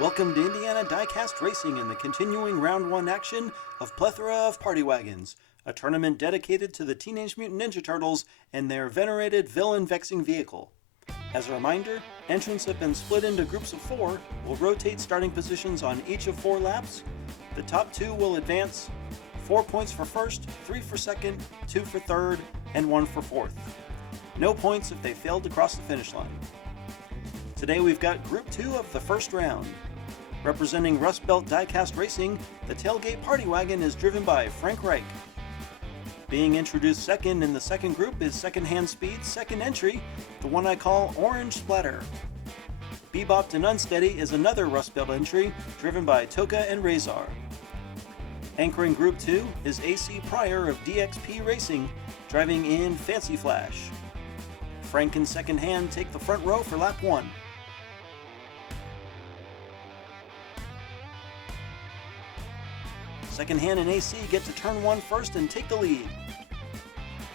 Welcome to Indiana Diecast Racing and the continuing Round 1 action of Plethora of Party Wagons, a tournament dedicated to the Teenage Mutant Ninja Turtles and their venerated villain-vexing vehicle. As a reminder, entrants have been split into groups of 4, will rotate starting positions on each of 4 laps. The top 2 will advance, 4 points for first, 3 for second, 2 for third, and 1 for fourth. No points if they failed to cross the finish line. Today we've got Group 2 of the first round. Representing Rust Belt Diecast Racing, the Tailgate Party Wagon is driven by Frank Reich. Being introduced second in the second group is Secondhand Speed's second entry, the one I call Orange Splatter. Bebopped and Unsteady is another Rust Belt entry, driven by Toka and Razor. Anchoring Group 2 is AC Pryor of DXP Racing, driving in Fancy Flash. Frank and Secondhand take the front row for lap 1. Secondhand and AC get to turn 1 first and take the lead.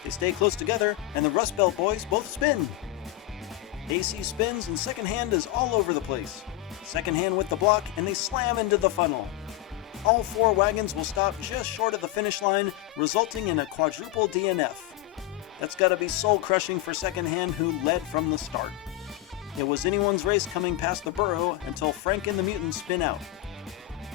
They stay close together, and the Rust Belt boys both spin. AC spins, and Secondhand is all over the place. Secondhand with the block, and they slam into the funnel. All 4 wagons will stop just short of the finish line, resulting in a quadruple DNF. That's gotta be soul-crushing for Secondhand, who led from the start. It was anyone's race coming past the burrow until Frank and the mutants spin out.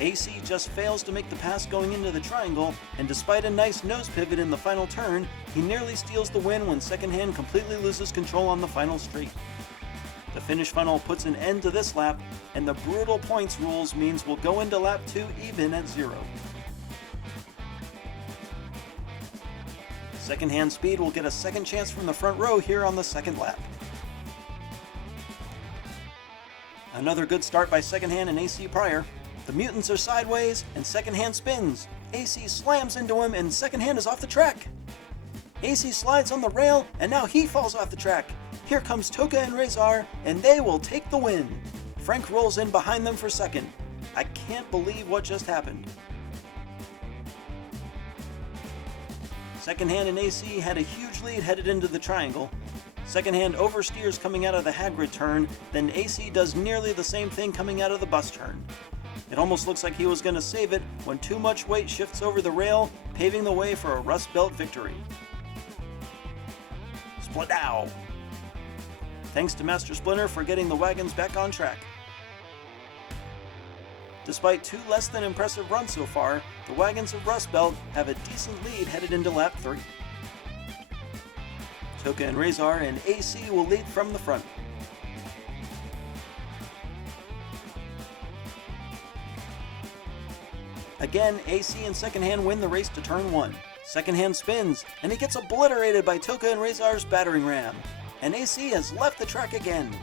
AC just fails to make the pass going into the triangle, and despite a nice nose pivot in the final turn, he nearly steals the win when Secondhand completely loses control on the final straight. The finish funnel puts an end to this lap, and the brutal points rules means we'll go into lap 2 even at 0. Secondhand Speed will get a second chance from the front row here on the second lap. Another good start by Secondhand and AC Pryor. The mutants are sideways, and Secondhand spins. AC slams into him, and Secondhand is off the track. AC slides on the rail, and now he falls off the track. Here comes Toka and Razor, and they will take the win. Frank rolls in behind them for second. I can't believe what just happened. Secondhand and AC had a huge lead headed into the triangle. Secondhand oversteers coming out of the Hagrid turn, then AC does nearly the same thing coming out of the bus turn. It almost looks like he was going to save it when too much weight shifts over the rail, paving the way for a Rust Belt victory. Splatow! Thanks to Master Splinter for getting the wagons back on track. Despite 2 less than impressive runs so far, the wagons of Rust Belt have a decent lead headed into lap 3. Toka and Razor and AC will lead from the front. Again, AC and Secondhand win the race to turn 1. Secondhand spins, and he gets obliterated by Toka and Razor's battering ram. And AC has left the track again.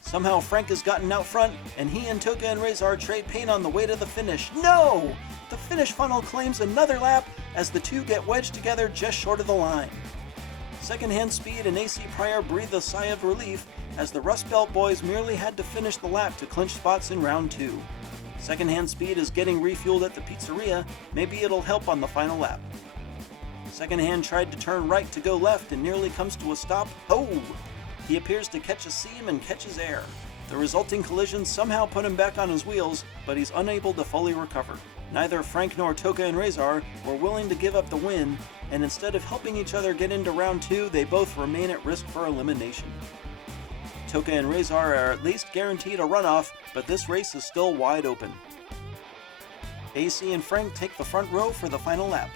Somehow Frank has gotten out front, and he and Toka and Razor trade paint on the way to the finish. No! The finish funnel claims another lap as the 2 get wedged together just short of the line. Secondhand Speed and AC Pryor breathe a sigh of relief as the Rust Belt boys merely had to finish the lap to clinch spots in round 2. Secondhand Speed is getting refueled at the pizzeria. Maybe it'll help on the final lap. Secondhand tried to turn right to go left and nearly comes to a stop. Oh! He appears to catch a seam and catches air. The resulting collision somehow put him back on his wheels, but he's unable to fully recover. Neither Frank nor Toka and Razor were willing to give up the win, and instead of helping each other get into round 2, they both remain at risk for elimination. Toka and Razor are at least guaranteed a runoff, but this race is still wide open. AC and Frank take the front row for the final lap.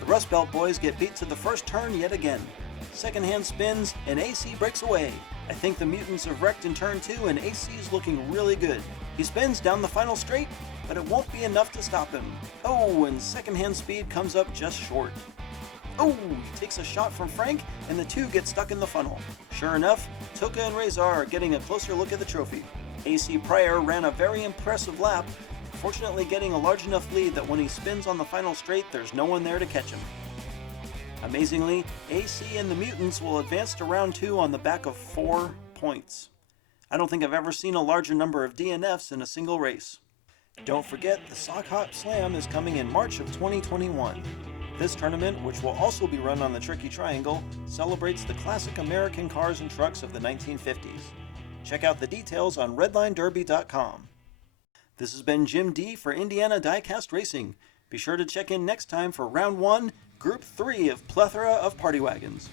The Rust Belt boys get beat to the first turn yet again. Secondhand spins, and AC breaks away. I think the mutants have wrecked in turn 2, and AC is looking really good. He spins down the final straight, but it won't be enough to stop him. Oh, and Secondhand Speed comes up just short. Oh, he takes a shot from Frank, and the 2 get stuck in the funnel. Sure enough, Toka and Razor are getting a closer look at the trophy. AC Pryor ran a very impressive lap, fortunately getting a large enough lead that when he spins on the final straight, there's no one there to catch him. Amazingly, AC and the mutants will advance to round 2 on the back of 4 points. I don't think I've ever seen a larger number of DNFs in a single race. Don't forget, the Sock Hop Slam is coming in March of 2021. This tournament, which will also be run on the Tricky Triangle, celebrates the classic American cars and trucks of the 1950s. Check out the details on redlinederby.com. This has been Jim D for Indiana Diecast Racing. Be sure to check in next time for Round 1, Group 3 of Plethora of Party Wagons.